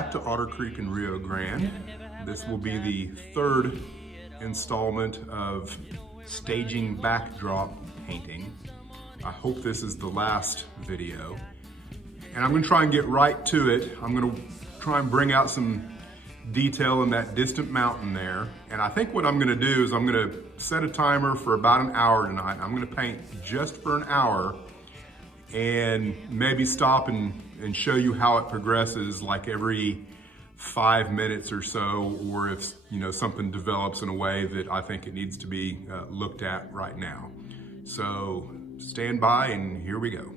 back to Otter Creek in Rio Grande. This will be the third installment of staging backdrop painting. I hope this is the last video. And I'm gonna try and get right to it. I'm gonna try and bring out some detail in that distant mountain there. And I think what I'm gonna do is I'm gonna set a timer for about an hour tonight. I'm gonna paint just for an hour and maybe stop and show you how it progresses like every 5 minutes or so, or if something develops in a way that I think it needs to be looked at right now. So stand by and here we go.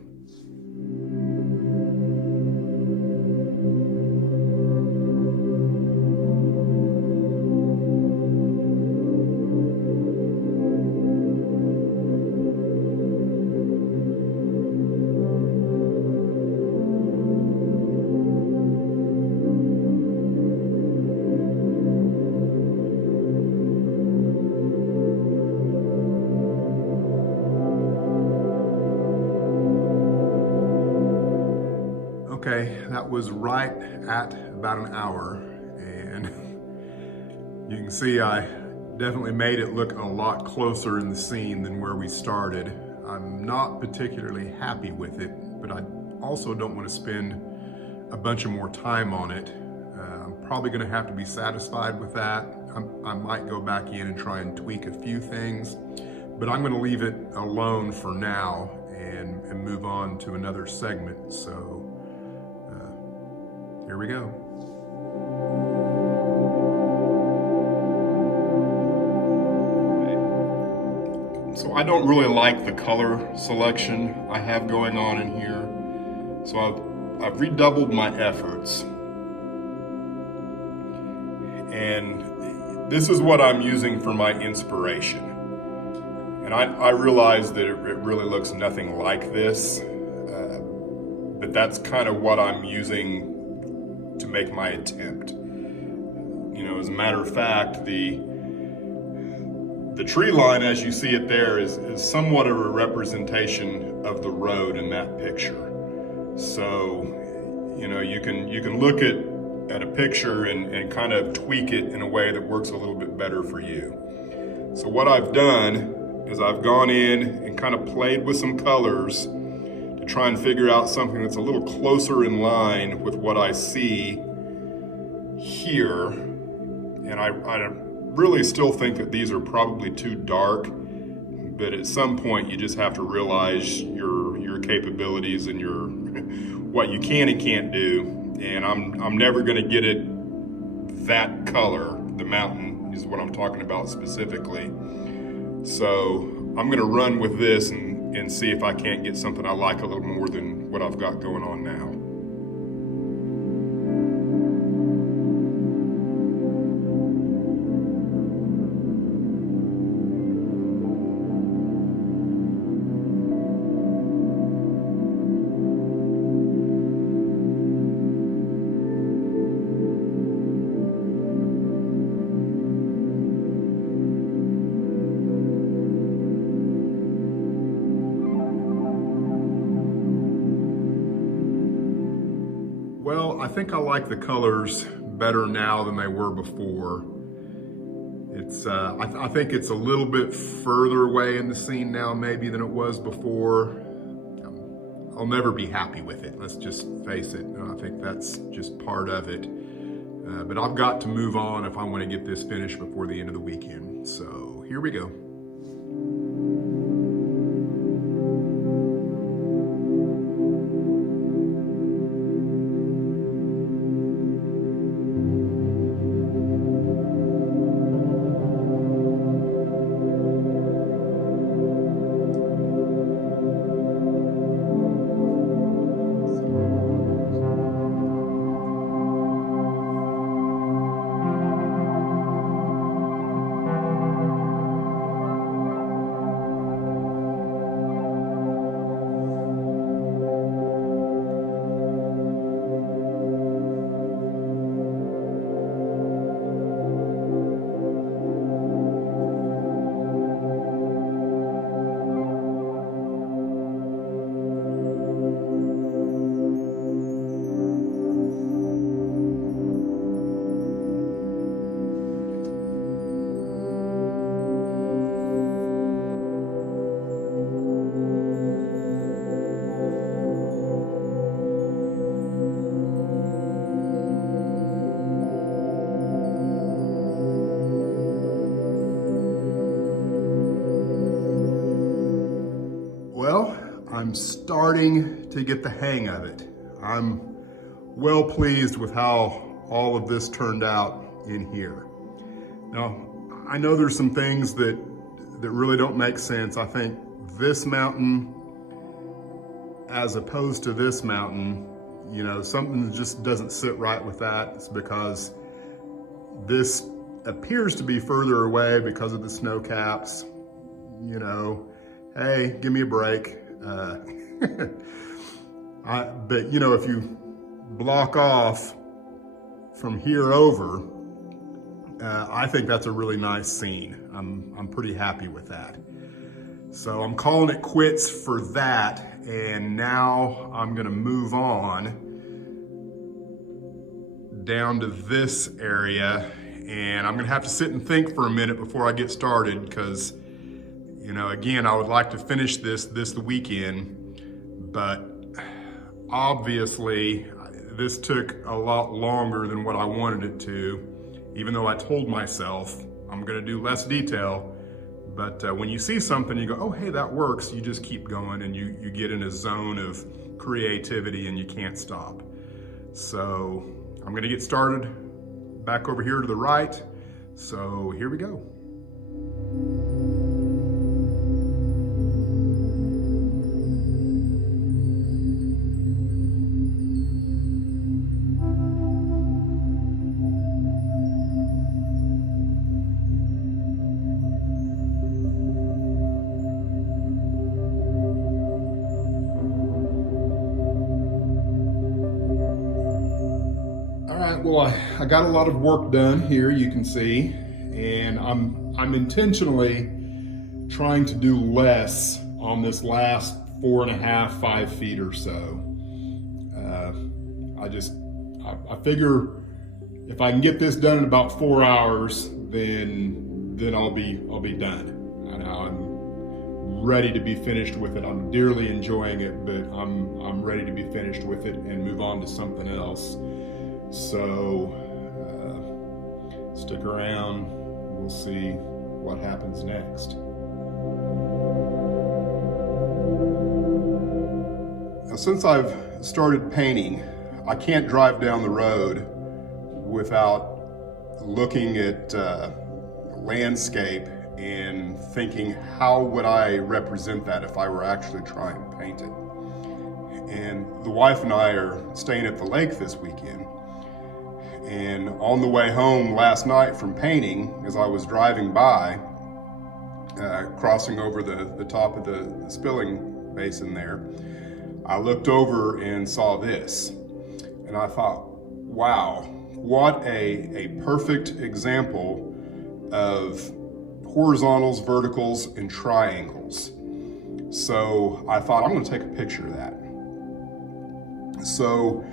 Okay, that was right at about an hour, and you can see I definitely made it look a lot closer in the scene than where we started. I'm not particularly happy with it, but I also don't want to spend a bunch of more time on it. I'm probably going to have to be satisfied with that. I might go back in and try and tweak a few things, but I'm going to leave it alone for now and move on to another segment. So here we go. So I don't really like the color selection I have going on in here. So I've redoubled my efforts. And this is what I'm using for my inspiration. And I realize that it really looks nothing like this, but that's kind of what I'm using to make my attempt. As a matter of fact, the tree line as you see it there is somewhat of a representation of the road in that picture. So, you can look at a picture and kind of tweak it in a way that works a little bit better for you. So what I've done is I've gone in and kind of played with some colors to try and figure out something that's a little closer in line with what I see here. And I really still think that these are probably too dark, but at some point you just have to realize your capabilities and your what you can and can't do. And I'm never gonna get it that color. The mountain is what I'm talking about specifically. So I'm gonna run with this and see if I can't get something I like a little more than what I've got going on now. Well, I think I like the colors better now than they were before. It's I think it's a little bit further away in the scene now maybe than it was before. I'll never be happy with it, let's just face it. I think that's just part of it. But I've got to move on if I want to get this finished before the end of the weekend. So here we go. I'm starting to get the hang of it. I'm well pleased with how all of this turned out in here. Now, I know there's some things that really don't make sense. I think this mountain as opposed to this mountain, you know, something just doesn't sit right with that. It's because this appears to be further away because of the snow caps. You know, hey, give me a break. But you know, if you block off from here over, I think that's a really nice scene. I'm pretty happy with that. So I'm calling it quits for that, and now I'm gonna move on down to this area, and I'm gonna have to sit and think for a minute before I get started, because, you know, again, I would like to finish this weekend, but obviously this took a lot longer than what I wanted it to, even though I told myself I'm gonna do less detail. But when you see something, you go, oh, hey, that works. You just keep going, and you get in a zone of creativity and you can't stop. So I'm gonna get started back over here to the right. So here we go. Well, I got a lot of work done here, you can see, and I'm intentionally trying to do less on this last 4.5, 5 feet or so. I figure if I can get this done in about 4 hours, then I'll be done. And I'm ready to be finished with it. I'm dearly enjoying it, but I'm ready to be finished with it and move on to something else. So stick around, we'll see what happens next. Now, since I've started painting, I can't drive down the road without looking at landscape and thinking, how would I represent that if I were actually trying to paint it? And the wife and I are staying at the lake this weekend. And on the way home last night from painting, as I was driving by, crossing over the top of the spilling basin there, I looked over and saw this. And I thought, wow, what a perfect example of horizontals, verticals, and triangles. So I thought, I'm gonna take a picture of that. So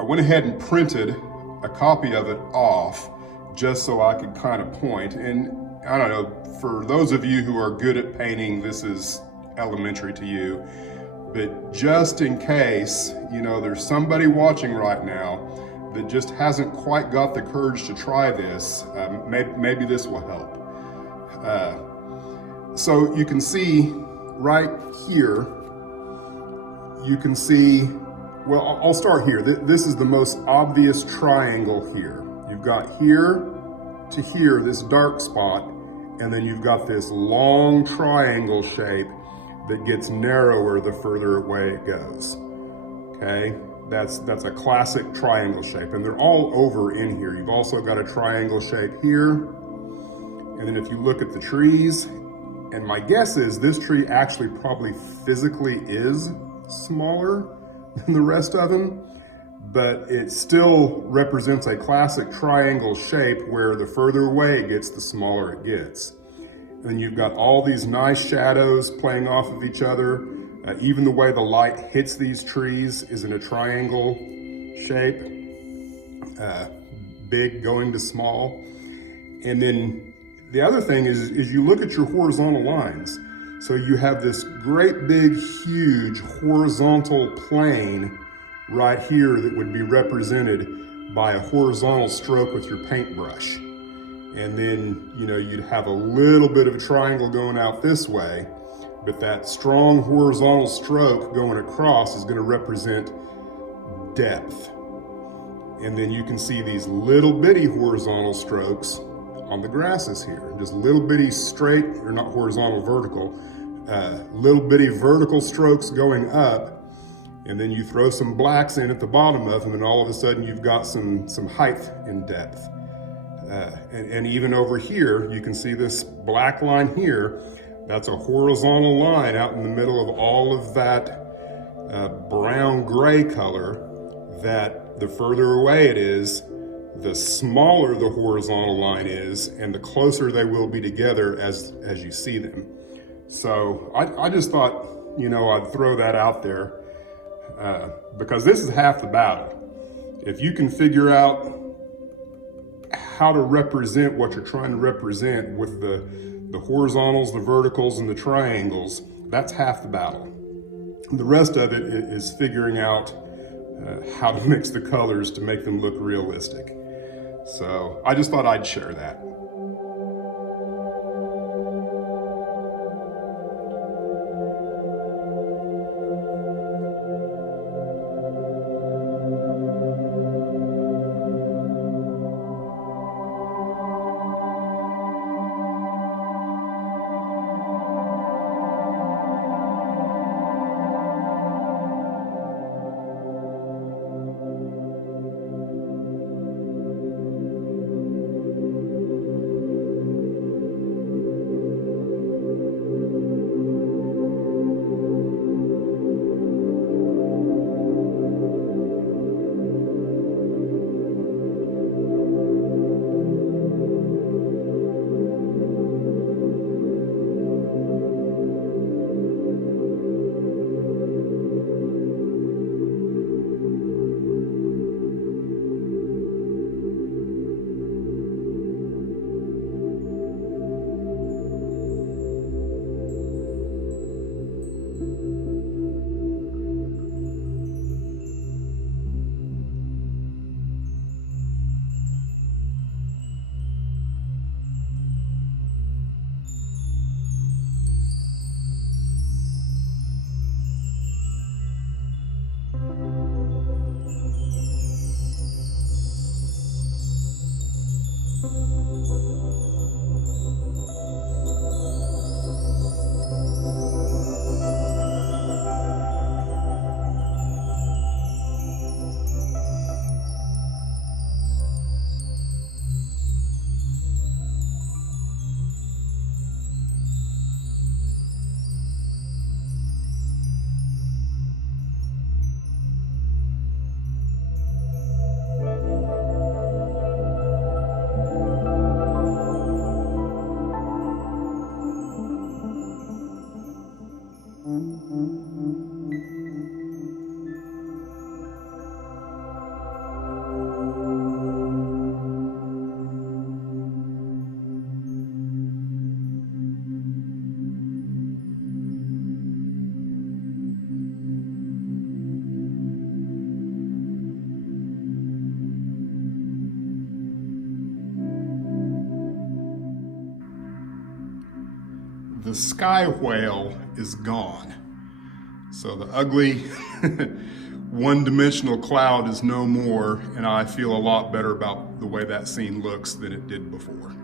I went ahead and printed a copy of it off just so I could kind of point. And I don't know, for those of you who are good at painting, this is elementary to you. But just in case, you know, there's somebody watching right now that just hasn't quite got the courage to try this, maybe this will help. So you can see right here, you can see, well, I'll start here. This is the most obvious triangle here. You've got here to here, this dark spot, and then you've got this long triangle shape that gets narrower the further away it goes. Okay, that's a classic triangle shape, and they're all over in here. You've also got a triangle shape here, and then if you look at the trees, and my guess is this tree actually probably physically is smaller than the rest of them, but it still represents a classic triangle shape where the further away it gets, the smaller it gets. And then you've got all these nice shadows playing off of each other. Even the way the light hits these trees is in a triangle shape, big going to small. And then the other thing is you look at your horizontal lines. So you have this great big, huge horizontal plane right here that would be represented by a horizontal stroke with your paintbrush. And then, you know, you'd have a little bit of a triangle going out this way, but that strong horizontal stroke going across is going to represent depth. And then you can see these little bitty horizontal strokes on the grasses here. Just little bitty straight, or not horizontal, vertical, little bitty vertical strokes going up. And then you throw some blacks in at the bottom of them, and all of a sudden you've got some height and depth. And even over here, you can see this black line here. That's a horizontal line out in the middle of all of that brown gray color, that the further away it is, the smaller the horizontal line is, and the closer they will be together as you see them. So I just thought, I'd throw that out there because this is half the battle. If you can figure out how to represent what you're trying to represent with the horizontals, the verticals, and the triangles, that's half the battle. The rest of it is figuring out how to mix the colors to make them look realistic. So I just thought I'd share that. The sky whale is gone. So the ugly one-dimensional cloud is no more, and I feel a lot better about the way that scene looks than it did before.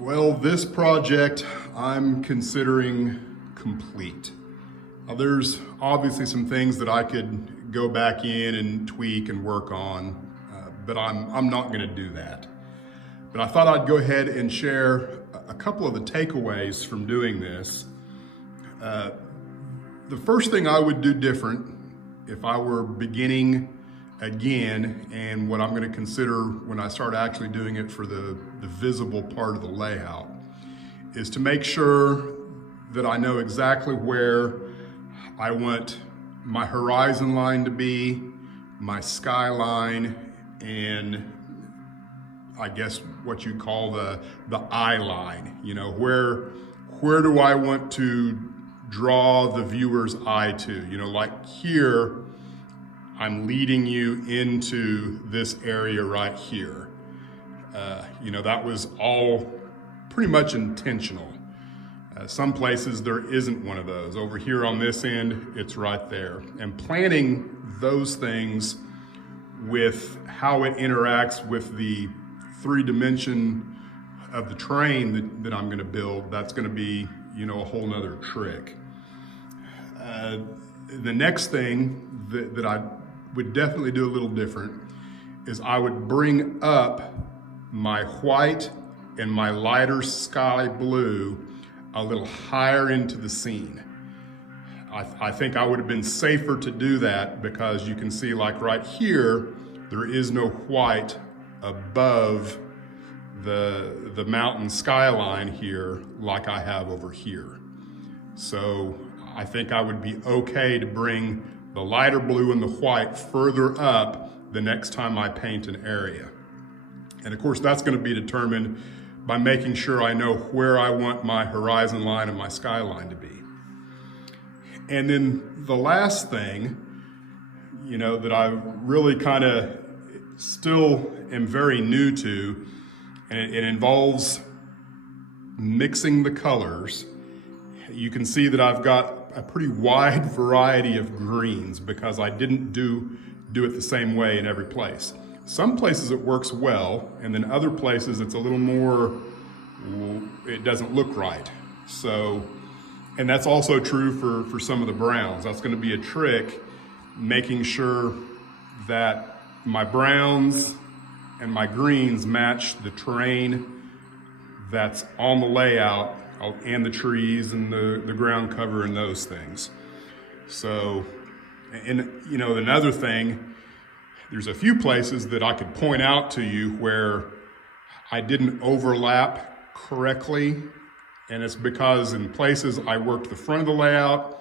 Well, this project I'm considering complete. Now, there's obviously some things that I could go back in and tweak and work on, but I'm not going to do that. But I thought I'd go ahead and share a couple of the takeaways from doing this. The first thing I would do different if I were beginning again, and what I'm going to consider when I start actually doing it for the visible part of the layout, is to make sure that I know exactly where I want my horizon line to be, my skyline, and I guess what you call the eye line. You know, where do I want to draw the viewer's eye to? You know, like here, I'm leading you into this area right here. You know, that was all pretty much intentional. Some places there isn't one of those. Over here on this end, it's right there. And planning those things with how it interacts with the 3-dimension of the terrain that I'm gonna build, that's gonna be, you know, a whole nother trick. The next thing that I would definitely do a little different is I would bring up my white and my lighter sky blue a little higher into the scene. I think I would have been safer to do that because you can see, like right here, there is no white above the mountain skyline here like I have over here. So I think I would be okay to bring the lighter blue and the white further up the next time I paint an area. And of course, that's going to be determined by making sure I know where I want my horizon line and my skyline to be. And then the last thing, you know, that I really kind of still am very new to, and it involves mixing the colors. You can see that I've got a pretty wide variety of greens because I didn't do it the same way in every place. Some places it works well, and then other places it's a little more, it doesn't look right. So, and that's also true for some of the browns. That's going to be a trick, making sure that my browns and my greens match the terrain that's on the layout and the trees and the ground cover and those things. So, and you know, another thing, there's a few places that I could point out to you where I didn't overlap correctly. And it's because in places I worked the front of the layout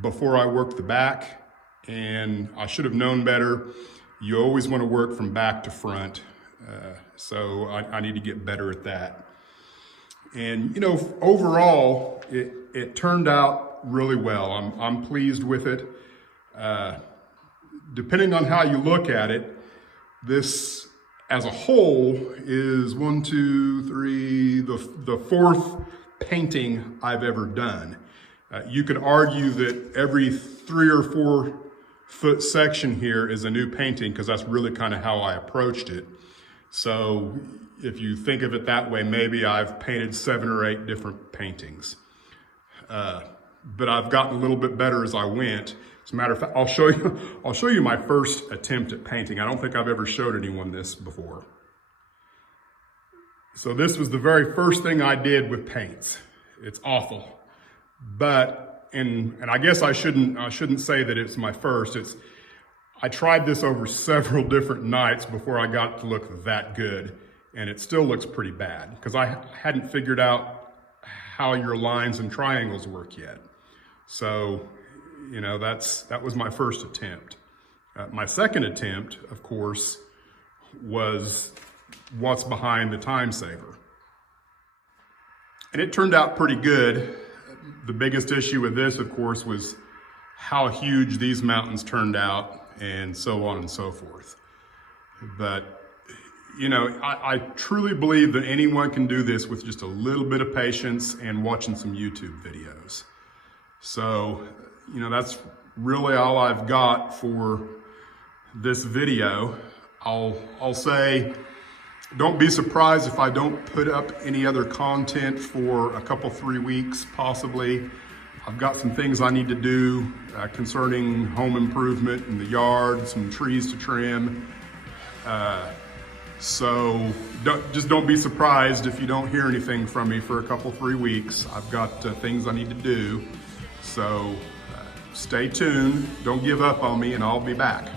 before I worked the back, and I should have known better. You always want to work from back to front. So I need to get better at that. And you know, overall, it turned out really well. I'm pleased with it. Depending on how you look at it, this as a whole is the fourth painting I've ever done. You could argue that every 3 or 4 foot section here is a new painting because that's really kind of how I approached it. So if you think of it that way, maybe I've painted 7 or 8 different paintings. But I've gotten a little bit better as I went. As a matter of fact, I'll show you my first attempt at painting. I don't think I've ever showed anyone this before. So this was the very first thing I did with paints. It's awful, but and I guess I shouldn't say that it's my first. I tried this over several different nights before I got to look that good, and it still looks pretty bad because I hadn't figured out how your lines and triangles work yet. So, you know, that was my first attempt. My second attempt, of course, was what's behind the time saver. And it turned out pretty good. The biggest issue with this, of course, was how huge these mountains turned out and so on and so forth. But, you know, I truly believe that anyone can do this with just a little bit of patience and watching some YouTube videos. So, you know, that's really all I've got for this video. I'll say, don't be surprised if I don't put up any other content for a couple, 3 weeks, possibly. I've got some things I need to do concerning home improvement in the yard, some trees to trim. So just don't be surprised if you don't hear anything from me for a couple, 3 weeks. I've got things I need to do. So stay tuned, don't give up on me, and I'll be back.